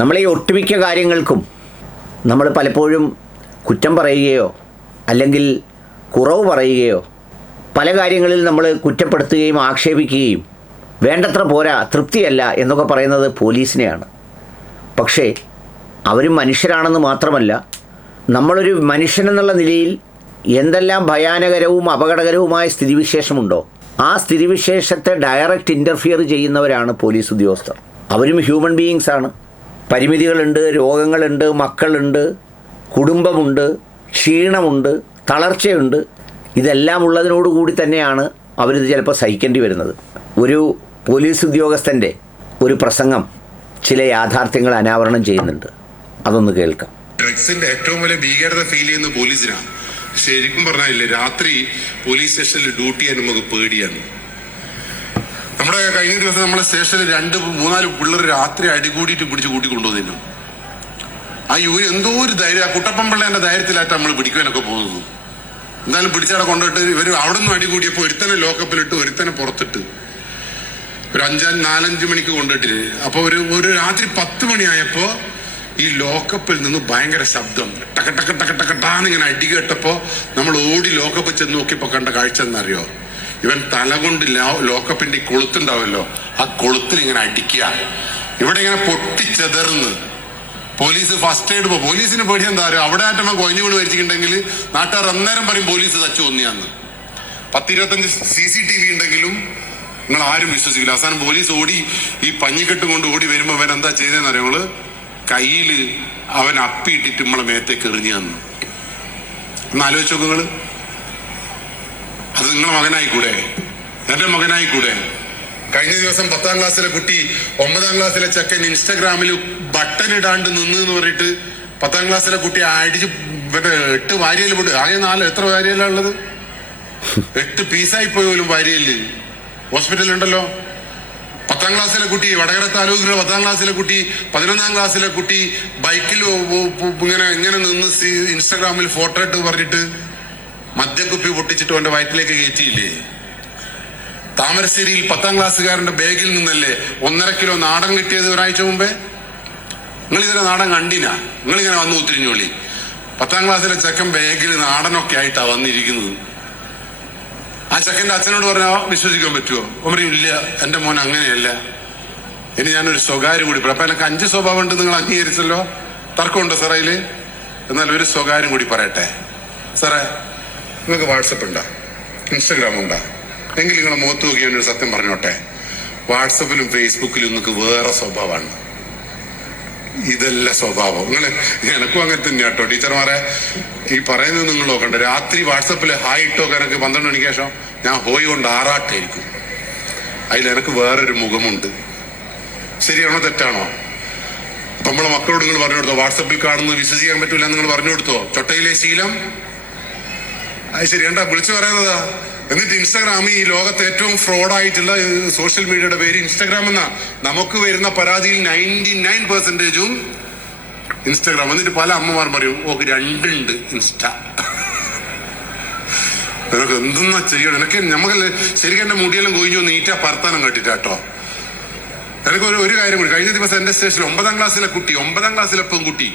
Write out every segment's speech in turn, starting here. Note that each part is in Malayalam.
നമ്മളീ ഒട്ടുമിക്ക കാര്യങ്ങൾക്കും നമ്മൾ പലപ്പോഴും കുറ്റം പറയുകയോ അല്ലെങ്കിൽ കുറവ് പറയുകയോ പല കാര്യങ്ങളിൽ നമ്മൾ കുറ്റപ്പെടുത്തുകയും ആക്ഷേപിക്കുകയും വേണ്ടത്ര പോരാ, തൃപ്തിയല്ല എന്നൊക്കെ പറയുന്നത് പോലീസിനെയാണ്. പക്ഷേ അവരും മനുഷ്യരാണെന്ന് മാത്രമല്ല, നമ്മളൊരു മനുഷ്യനെന്നുള്ള നിലയിൽ എന്തെല്ലാം ഭയാനകരവും അപകടകരവുമായ സ്ഥിതിവിശേഷമുണ്ടോ ആ സ്ഥിതിവിശേഷത്തെ ഡയറക്റ്റ് ഇൻ്റർഫിയർ ചെയ്യുന്നവരാണ് പോലീസ് ഉദ്യോഗസ്ഥർ. അവരും ഹ്യൂമൻ ബീയിങ്സാണ്. പരിമിതികളുണ്ട്, രോഗങ്ങളുണ്ട്, മക്കളുണ്ട്, കുടുംബമുണ്ട്, ക്ഷീണമുണ്ട്, തളർച്ചയുണ്ട്. ഇതെല്ലാം ഉള്ളതിനോടുകൂടി തന്നെയാണ് അവരിത് ചിലപ്പോൾ സഹിക്കേണ്ടി വരുന്നത്. ഒരു പോലീസ് ഉദ്യോഗസ്ഥൻ്റെ ഒരു പ്രസംഗം ചില യാഥാർത്ഥ്യങ്ങൾ അനാവരണം ചെയ്യുന്നുണ്ട്. അതൊന്ന് കേൾക്കാം. ഡ്രഗ്സിന്റെ ഏറ്റവും വലിയ ഭീകരത ഫീൽ ചെയ്യുന്ന പോലീസിനാണ്. ശരിക്കും പറഞ്ഞാലില്ലേ, രാത്രി പോലീസ് സ്റ്റേഷനിൽ ഡ്യൂട്ടി ചെയ്യാൻ നമുക്ക് പേടിയാണ്. നമ്മുടെ കഴിഞ്ഞ ദിവസം നമ്മളെ സ്റ്റേഷനിൽ 2-3 പിള്ളേർ രാത്രി അടികൂടിയിട്ട് പിടിച്ച് കൂട്ടിക്കൊണ്ടുവന്നു. ആ എന്തോ ഒരു ധൈര്യം, ആ കുട്ടപ്പൻ പിള്ളേന്റെ ധൈര്യത്തിലായിട്ട് നമ്മൾ പിടിക്കുവാനൊക്കെ പോകുന്നത്. എന്തായാലും പിടിച്ചവിടെ കൊണ്ടുപോയിട്ട് ഇവർ അവിടെ നിന്ന് അടികൂടിയപ്പോൾ ഒരുത്തനെ ലോക്കപ്പിലിട്ട് ഒരുത്തനെ പുറത്തിട്ട് ഒരു 4-5 മണിക്ക് കൊണ്ടിട്ടില്ല. അപ്പൊ ഒരു രാത്രി 10 മണിയായപ്പോ ഈ ലോക്കപ്പിൽ നിന്ന് ഭയങ്കര ശബ്ദം, ടക ടക ടക ടകട്ടാന്ന് ഇങ്ങനെ അടി കേട്ടപ്പോ നമ്മൾ ഓടി ലോക്കപ്പ് ചെന്ന് നോക്കിയപ്പോ കണ്ട കാഴ്ച എന്നറിയോ? ഇവൻ തല കൊണ്ട് ലോക്കപ്പിന്റെ കൊളുത്തുണ്ടാവല്ലോ, ആ കൊളുത്തിൽ ഇങ്ങനെ അടിക്കുക, ഇവിടെ ഇങ്ങനെ പൊട്ടിച്ചെതർന്ന്. പോലീസ് ഫസ്റ്റ് എയ്ഡ് പോലീസിന് പേടി എന്താ അറിയോ? അവിടെ ആറ്റമ്മ കൊഞ്ഞു വീണ് മരിച്ചിട്ടുണ്ടെങ്കിൽ നാട്ടുകാർ അന്നേരം പറയും പോലീസ് തച്ചു കൊന്നിയാന്ന്. 10-25 CCTV ഉണ്ടെങ്കിലും നിങ്ങൾ ആരും വിശ്വസിക്കില്ല. അവസാനം പോലീസ് ഓടി ഈ പഞ്ഞിക്കെട്ട് കൊണ്ട് ഓടി വരുമ്പോ അവൻ എന്താ ചെയ്തതെന്ന് അറിയാം? കയ്യില് അവൻ അപ്പിയിട്ടിട്ട് നമ്മളെ മേത്തേക്ക് എറിഞ്ഞു തന്നു. ഒന്ന് ആലോചിച്ച് നോക്ക് നിങ്ങള്. അത് നിങ്ങളെ മകനായിക്കൂടെ? എന്റെ മകനായിക്കൂടെ? കഴിഞ്ഞ ദിവസം 10ാം ക്ലാസ്സിലെ കുട്ടി 9ാം ക്ലാസ്സിലെ ചെക്കൻ ഇൻസ്റ്റാഗ്രാമിൽ ബട്ടൺ ഇടാണ്ട് നിന്ന് എന്ന് പറഞ്ഞിട്ട് 10ാം ക്ലാസ്സിലെ കുട്ടി അടിച്ച് 8 വാരിയല് പോട്ട്. ആകെ 4 എത്ര വാരിയലാ ഉള്ളത്? 8 പീസായി പോലും വാരിയല്. ഹോസ്പിറ്റലുണ്ടല്ലോ. 10ാം ക്ലാസ്സിലെ കുട്ടി, വടകര താലൂക്കിലെ 10ാം ക്ലാസ്സിലെ കുട്ടി, 11ാം ക്ലാസ്സിലെ കുട്ടി ബൈക്കിൽ ഇങ്ങനെ നിന്ന് ഇൻസ്റ്റാഗ്രാമിൽ ഫോട്ടോ ഇട്ട് പറഞ്ഞിട്ട് മദ്യക്കുപ്പി പൊട്ടിച്ചിട്ട് അവന്റെ വയറ്റിലേക്ക് കയറ്റിയില്ലേ? താമരശ്ശേരിയിൽ 10ാം ക്ലാസ്സുകാരന്റെ ബാഗിൽ നിന്നല്ലേ 1.5 കിലോ നാടൻ കിട്ടിയത് ഒരാഴ്ച മുമ്പേ. നിങ്ങളിതിനെ നാടൻ കണ്ടിനാ? നിങ്ങളിങ്ങനെ വന്നു ഉത്തിരിഞ്ഞോളി. 10ാം ക്ലാസ്സിലെ ചെക്കൻ ബാഗിൽ നാടനൊക്കെ ആയിട്ടാ വന്നിരിക്കുന്നത്. ആ ചെക്കൻ്റെ അച്ഛനോട് പറഞ്ഞാൽ വിശ്വസിക്കാൻ പറ്റുമോ? പറയും ഇല്ല, എൻ്റെ മോൻ അങ്ങനെയല്ല. ഇനി ഞാനൊരു സ്വകാര്യം കൂടി പറയാം. അപ്പൊ എനിക്ക് 5 സ്വഭാവം ഉണ്ട്, നിങ്ങൾ അംഗീകരിച്ചല്ലോ. തർക്കമുണ്ടോ സാറേ അതില്? എന്നാൽ ഒരു സ്വകാര്യം കൂടി പറയട്ടെ. സാറേ, നിങ്ങൾക്ക് വാട്സപ്പ് ഉണ്ടാ, ഇൻസ്റ്റഗ്രാം ഉണ്ടാ? എങ്കിൽ നിങ്ങളെ മുഖത്ത് നോക്കി ഞാനൊരു സത്യം പറഞ്ഞോട്ടെ. വാട്സപ്പിലും ഫേസ്ബുക്കിലും നിങ്ങൾക്ക് വേറെ സ്വഭാവമാണ്. ഇതല്ല സ്വഭാവം. എനക്കും അങ്ങനെ തന്നെയാ കേട്ടോ. ടീച്ചർമാരെ ഈ പറയുന്നത് നിങ്ങൾ നോക്കണ്ട. രാത്രി വാട്സപ്പിൽ ഹായ് ഇട്ടോ എനിക്ക് 12 മണിക്ക് ശേഷം ഞാൻ ഹോയ് കൊണ്ട് ആറാട്ടായിരിക്കും. അതിൽ എനിക്ക് വേറൊരു മുഖമുണ്ട്. ശരിയാണോ തെറ്റാണോ? അപ്പൊ നമ്മളെ മക്കളോട് നിങ്ങൾ പറഞ്ഞു കൊടുത്തോ? വാട്സപ്പിൽ കാണുന്നത് വിശ്വസിക്കാൻ പറ്റൂല നിങ്ങൾ പറഞ്ഞു കൊടുത്തോ? ചൊട്ടയിലെ ശീലം. അത് ശരി, എന്താ വിളിച്ചു പറയുന്നതാ? എന്നിട്ട് ഇൻസ്റ്റാഗ്രാം ഈ ലോകത്ത് ഏറ്റവും ഫ്രോഡായിട്ടുള്ള സോഷ്യൽ മീഡിയയുടെ പേര് ഇൻസ്റ്റാഗ്രാം എന്നാ. നമുക്ക് വരുന്ന പരാതിയിൽ 99%ഉം ഇൻസ്റ്റാഗ്രാം. എന്നിട്ട് പല അമ്മമാർ പറയും ഓക്ക് 2 ഉണ്ട് ഇൻസ്റ്റ. നിനക്ക് എന്തെന്നാ ചെയ്യണം? എനിക്ക് നമുക്കല്ലേ ശരിക്കും എന്റെ മുടിയെല്ലാം കൊഴിഞ്ഞു നീറ്റാ പറത്താനം കെട്ടിട്ടാട്ടോ. എനിക്ക് ഒരു കാര്യം കൂടി. കഴിഞ്ഞ ദിവസം എന്റെ സ്റ്റേഷനിൽ 9ാം ക്ലാസ്സിലെ കുട്ടി, 9ാം ക്ലാസ്സിലെ പെൺകുട്ടി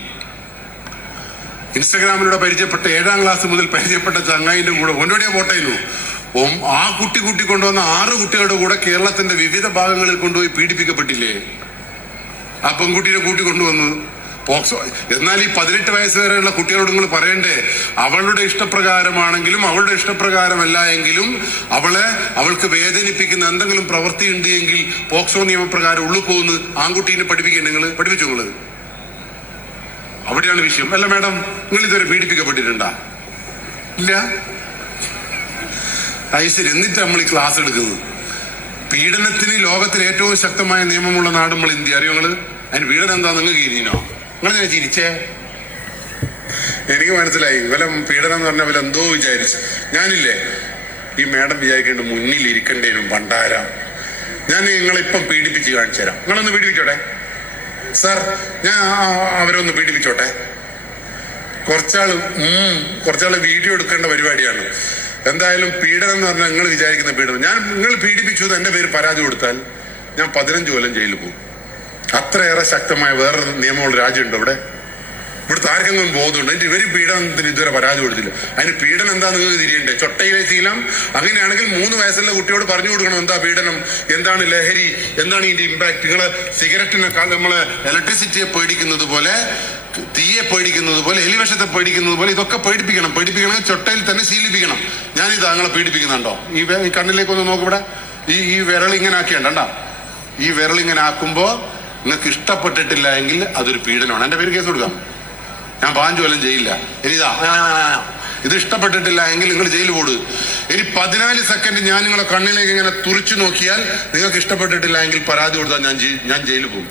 ഇൻസ്റ്റാഗ്രാമിലൂടെ പരിചയപ്പെട്ട 7ാം ക്ലാസ് മുതൽ പരിചയപ്പെട്ട ചങ്ങായിന്റെ കൂടെ ഒന്നോടിയാ പോട്ടേനു. ആ കുട്ടി കൊണ്ടുവന്ന 6 കുട്ടികളുടെ കൂടെ കേരളത്തിന്റെ വിവിധ ഭാഗങ്ങളിൽ കൊണ്ടുപോയി പീഡിപ്പിക്കപ്പെട്ടില്ലേ? ആ പെൺകുട്ടിയെ കൂട്ടിക്കൊണ്ടുവന്ന് പോക്സോ. എന്നാൽ ഈ 18 വയസ്സ് വരെയുള്ള കുട്ടികളോട് നിങ്ങൾ പറയണ്ടേ, അവളുടെ ഇഷ്ടപ്രകാരമാണെങ്കിലും അവളുടെ ഇഷ്ടപ്രകാരമല്ല എങ്കിലും അവൾക്ക് വേദനിപ്പിക്കുന്ന എന്തെങ്കിലും പ്രവൃത്തി ഉണ്ട് എങ്കിൽ പോക്സോ നിയമപ്രകാരം ഉള്ളു പോകുന്നു. ആൺകുട്ടീനെ പഠിപ്പിക്കണ്ടേ? നിങ്ങൾ പഠിപ്പിച്ചു? നിങ്ങള് അവിടെയാണ് വിഷയം. അല്ല മാഡം, നിങ്ങൾ ഇതുവരെ പീഡിപ്പിക്കപ്പെട്ടിട്ടുണ്ടാ? ഇല്ല. ശരി, എന്നിട്ട് നമ്മൾ ഈ ക്ലാസ് എടുക്കുന്നത്. പീഡനത്തിന് ലോകത്തിൽ ഏറ്റവും ശക്തമായ നിയമമുള്ള നാട് നമ്മൾ ഇന്ത്യ. അറിയോ നിങ്ങള്? അതിന് പീഡനം എന്താ നിങ്ങൾക്ക് ഇരിനോ? നിങ്ങൾ ഞാൻ ചിരിച്ചേ? എനിക്ക് മനസ്സിലായി ഇവലെ പീഡനം എന്ന് പറഞ്ഞാൽ ഇവലെന്തോ വിചാരിച്ചു. ഞാനില്ലേ ഈ മാഡം വിചാരിക്കേണ്ട മുന്നിൽ ഇരിക്കേണ്ടേനും പണ്ടാരം. ഞാൻ നിങ്ങളിപ്പം പീഡിപ്പിച്ച് കാണിച്ചു തരാം. നിങ്ങളൊന്ന് പീഡിപ്പിച്ചോട്ടെ സാർ, ഞാൻ അവരൊന്ന് പീഡിപ്പിച്ചോട്ടെ. കുറച്ചാള് വീഡിയോ എടുക്കേണ്ട പരിപാടിയാണ്. എന്തായാലും പീഡനം എന്ന് പറഞ്ഞാൽ നിങ്ങൾ വിചാരിക്കുന്ന പീഡനം. നിങ്ങൾ പീഡിപ്പിച്ചു എന്ന് എൻ്റെ പേര് പരാതി കൊടുത്താൽ ഞാൻ 15 കൊല്ലം ജയിലിൽ പോകും. അത്രയേറെ ശക്തമായ വേറൊരു നിയമമുള്ള രാജ്യമുണ്ടോ ഇവിടുത്തെ ആർക്കെങ്കിലും ബോധമുണ്ട്? എന്നിട്ട് ഇവര് പീഡനത്തിന് ഇതുവരെ പരാതി കൊടുത്തില്ല. അതിന് പീഡനം എന്താ നിങ്ങൾക്ക് തിരിയണ്ടേ? ചൊട്ടയിലെ ശീലം. അങ്ങനെയാണെങ്കിൽ 3 വയസ്സുള്ള കുട്ടിയോട് പറഞ്ഞു കൊടുക്കണം എന്താ പീഡനം, എന്താണ് ലഹരി, എന്താണ് ഇതിന്റെ ഇമ്പാക്ട്. നിങ്ങള് സിഗരറ്റിനേക്കാൾ നമ്മള് ഇലക്ട്രിസിറ്റിയെ പേടിക്കുന്നത് പോലെ, തീയെ പേടിക്കുന്നത് പോലെ, എലിവിഷത്തെ പേടിക്കുന്നത് പോലെ ഇതൊക്കെ പേടിപ്പിക്കണമെങ്കിൽ ചൊട്ടയിൽ തന്നെ ശീലിപ്പിക്കണം. ഞാനിത് നിങ്ങളെ പീഡിപ്പിക്കുന്നുണ്ടോ? ഈ കണ്ണിലേക്കൊന്ന് നോക്കിവിടെ, ഈ വിരൽ ഇങ്ങനെ ആക്കിയണ്ട. ഈ വിരൽ ഇങ്ങനെ ആക്കുമ്പോ നിങ്ങൾക്ക് ഇഷ്ടപ്പെട്ടിട്ടില്ല എങ്കിൽ അതൊരു പീഡനമാണ്. എൻ്റെ പേര് കേസ് കൊടുക്കാം. ഞാൻ 5 കൊല്ലം ജയിലില്ല. ഇത് ഇഷ്ടപ്പെട്ടിട്ടില്ല എങ്കിൽ നിങ്ങൾ ജയിലിൽ പോട്. ഇനി 14 സെക്കൻഡ് ഞാൻ നിങ്ങളെ കണ്ണിലേക്ക് ഇങ്ങനെ തുറിച്ചു നോക്കിയാൽ നിങ്ങൾക്ക് ഇഷ്ടപ്പെട്ടിട്ടില്ല എങ്കിൽ പരാതി കൊടുത്താൽ ഞാൻ ജയിലിൽ പോകും.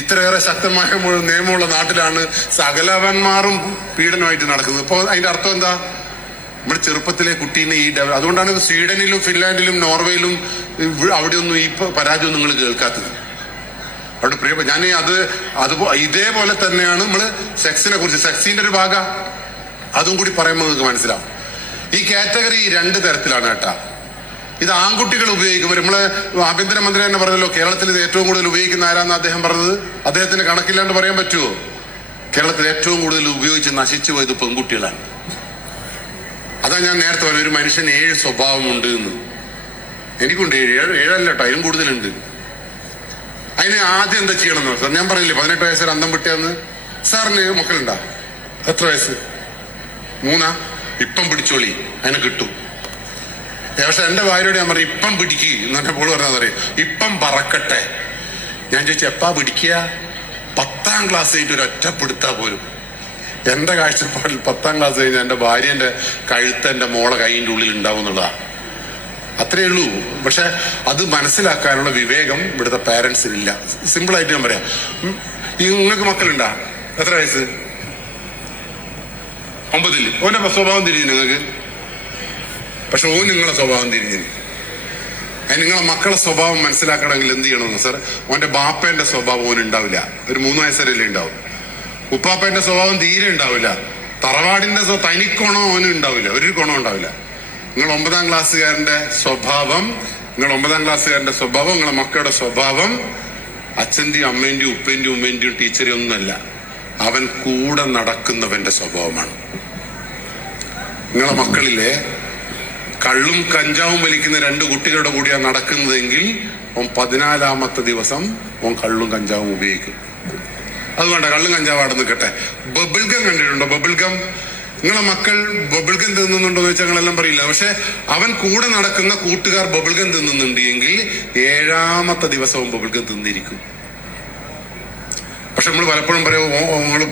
ഇത്രയേറെ ശക്തമായ നിയമമുള്ള നാട്ടിലാണ് സകലവന്മാരും പീഡനമായിട്ട് നടക്കുന്നത്. ഇപ്പോൾ അതിന്റെ അർത്ഥം എന്താ? നമ്മുടെ ചെറുപ്പത്തിലെ കുട്ടീനെ അതുകൊണ്ടാണ് സ്വീഡനിലും ഫിൻലാൻഡിലും നോർവേയിലും അവിടെയൊന്നും ഈ പരാതി ഒന്നും നിങ്ങൾ കേൾക്കാത്തത്. അവിടെ പ്രിയ ഞാൻ ഇതേപോലെ തന്നെയാണ് നമ്മൾ സെക്സിനെ കുറിച്ച്, സെക്സിന്റെ ഒരു ഭാഗം അതും കൂടി പറയുമ്പോൾ നിങ്ങൾക്ക് മനസ്സിലാവും. ഈ കാറ്റഗറി 2 തരത്തിലാണ് കേട്ടാ. ഇത് ആൺകുട്ടികൾ ഉപയോഗിക്കുമ്പോൾ നമ്മള് ആഭ്യന്തരമന്ത്രി തന്നെ പറഞ്ഞല്ലോ, കേരളത്തിൽ ഇത് ഏറ്റവും കൂടുതൽ ഉപയോഗിക്കുന്ന ആരാന്ന് അദ്ദേഹം പറഞ്ഞത്. അദ്ദേഹത്തിന് കണക്കില്ലാണ്ട് പറയാൻ പറ്റുമോ? കേരളത്തിൽ ഏറ്റവും കൂടുതൽ ഉപയോഗിച്ച് നശിച്ചു പോയത് പെൺകുട്ടികളാണ്. അതാ ഞാൻ നേരത്തെ പറഞ്ഞ ഒരു മനുഷ്യന് 7 സ്വഭാവമുണ്ട് എന്ന്. എനിക്കുണ്ട് 7 അല്ല കേട്ടോ, അതിലും കൂടുതലുണ്ട്. അതിന് ആദ്യം എന്താ ചെയ്യണമെന്നോ സാർ? ഞാൻ പറഞ്ഞില്ലേ 18 വയസ്സൊരു അന്തം വിട്ടിയാന്ന്. സാറിന് മക്കളുണ്ടാ? എത്ര വയസ്സ്? 3. ഇപ്പം പിടിച്ചോളി, അതിനെ കിട്ടും. പക്ഷെ എന്റെ ഭാര്യയോട് ഞാൻ പറഞ്ഞു ഇപ്പം പിടിക്ക് എന്നെ പോള് പറഞ്ഞാൽ അറിയാം, ഇപ്പം പറക്കട്ടെ. ഞാൻ ചോദിച്ചു എപ്പാ പിടിക്കുക? 10ാം ക്ലാസ് കഴിഞ്ഞിട്ട് ഒരു ഒറ്റപ്പെടുത്താ പോലും. എന്റെ കാഴ്ചപ്പാടിൽ 10ാം ക്ലാസ് കഴിഞ്ഞാൽ എന്റെ ഭാര്യന്റെ കഴുത്ത് എന്റെ മോളെ കൈയിന്റെ ഉള്ളിൽ ഉണ്ടാവും എന്നുള്ളതാ. അത്രയേ ഉള്ളൂ. പക്ഷെ അത് മനസ്സിലാക്കാനുള്ള വിവേകം ഇവിടുത്തെ പാരന്റ്സിനില്ല. സിമ്പിളായിട്ട് ഞാൻ പറയാം, നിങ്ങൾക്ക് മക്കളുണ്ടാ? എത്ര വയസ്സ്? 9. ഓന്റെ സ്വഭാവം തിരിഞ്ഞു നിങ്ങൾക്ക്. പക്ഷെ ഓൻ നിങ്ങളെ സ്വഭാവം തിരിഞ്ഞു. അതിന് നിങ്ങളെ മക്കളെ സ്വഭാവം മനസ്സിലാക്കണമെങ്കിൽ എന്ത് ചെയ്യണമെന്ന് സാർ? ഓന്റെ ബാപ്പേന്റെ സ്വഭാവം ഓന് ഉണ്ടാവില്ല. ഒരു 3 വയസ്സരല്ലേ ഉണ്ടാവും. ഉപ്പാപ്പേന്റെ സ്വഭാവം തീരെ ഉണ്ടാവില്ല. തറവാടിന്റെ തനിക്കോണോ ഓനും ഉണ്ടാവില്ല. ഒരു ഗുണം ഉണ്ടാവില്ല. നിങ്ങൾ 9ാം ക്ലാസ്സുകാരന്റെ സ്വഭാവം, നിങ്ങളെ മക്കളുടെ സ്വഭാവം അച്ഛന്റെയും അമ്മേന്റെയും ഉപ്പേന്റെയും ഉമ്മേന്റെയും ടീച്ചറെ ഒന്നുമല്ല, അവൻ കൂടെ നടക്കുന്നവന്റെ സ്വഭാവമാണ്. നിങ്ങളെ മക്കളിലെ കള്ളും കഞ്ചാവും വലിക്കുന്ന 2 കുട്ടികളുടെ കൂടിയാണ് നടക്കുന്നതെങ്കിൽ ഓൻ 14ാമത്തെ ദിവസം ഓൻ കള്ളും കഞ്ചാവും ഉപയോഗിക്കും. അതുകൊണ്ട് കള്ളും കഞ്ചാവും അവിടെ നിൽക്കട്ടെ. ബബിൾഗം കണ്ടിട്ടുണ്ടോ? ബബിൾഗം. നിങ്ങളെ മക്കൾ ബബിൾഗം തിന്നുന്നുണ്ടോ എന്ന് വെച്ചാൽ ഞങ്ങളെല്ലാം പറയില്ല. പക്ഷെ അവൻ കൂടെ നടക്കുന്ന കൂട്ടുകാർ ബബിൾഗം തിന്നുന്നുണ്ട് എങ്കിൽ 7ാമത്തെ ദിവസവും ബബിൾഗം തിന്നിരിക്കും. പക്ഷെ നമ്മൾ പലപ്പോഴും പറയും, നിങ്ങൾ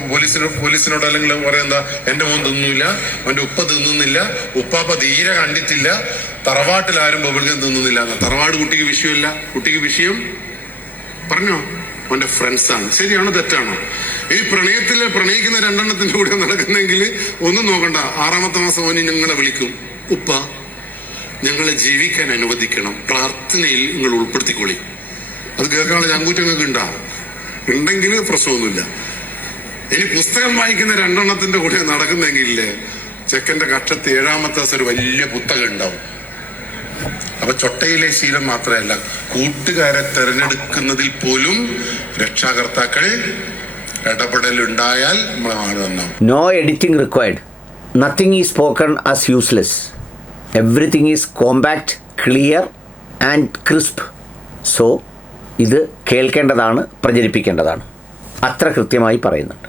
പോലീസിനോട് അല്ലെങ്കിൽ പറയാം എന്താ, എന്റെ മോൻ തിന്നില്ല, അവന്റെ ഉപ്പ തിന്നുന്നില്ല, ഉപ്പാപ്പ തീരെ കണ്ടിട്ടില്ല, തറവാട്ടിൽ ആരും ബബിൾഗം തിന്നുന്നില്ല. തറവാട് കുട്ടിക്ക് വിഷയമല്ല. കുട്ടിക്ക് വിഷയം പറഞ്ഞോ അവന്റെ ഫ്രണ്ട്സാണ്. ശരിയാണോ തെറ്റാണോ? ഈ പ്രണയിക്കുന്ന 2 കൂടെ നടക്കുന്നെങ്കിൽ ഒന്നും നോക്കണ്ട, 6ാമത്തെ മാസം ഓന് ഞങ്ങളെ വിളിക്കും, ഉപ്പ ഞങ്ങളെ ജീവിക്കാൻ അനുവദിക്കണം, പ്രാർത്ഥനയിൽ നിങ്ങൾ ഉൾപ്പെടുത്തിക്കൊള്ളി. അത് കേൾക്കാനുള്ള ചങ്കൂറ്റങ്ങൾക്ക് ഉണ്ടെങ്കിൽ പ്രശ്നമൊന്നുമില്ല. ഇനി പുസ്തകം വായിക്കുന്ന 2 കൂടെ നടക്കുന്നെങ്കിലേ ചെക്കന്റെ കക്ഷത്ത് 7ാമത്തെ ദിവസം ഒരു വലിയ പുസ്തകം ഉണ്ടാവും. അപ്പൊ ചൊട്ടയിലെ ശീലം മാത്രമല്ല, കൂട്ടുകാരെ തെരഞ്ഞെടുക്കുന്നതിൽ പോലും രക്ഷാകർത്താക്കൾ ഇടപെടലുണ്ടായാൽ നമ്മളെ നാട് നന്നാവും. No editing required. Nothing is spoken as useless. Everything is compact, clear and crisp. So ഇത് കേൾക്കേണ്ടതാണ്, പ്രചരിപ്പിക്കേണ്ടതാണ്. അത്ര കൃത്യമായി പറയുന്നുണ്ട്.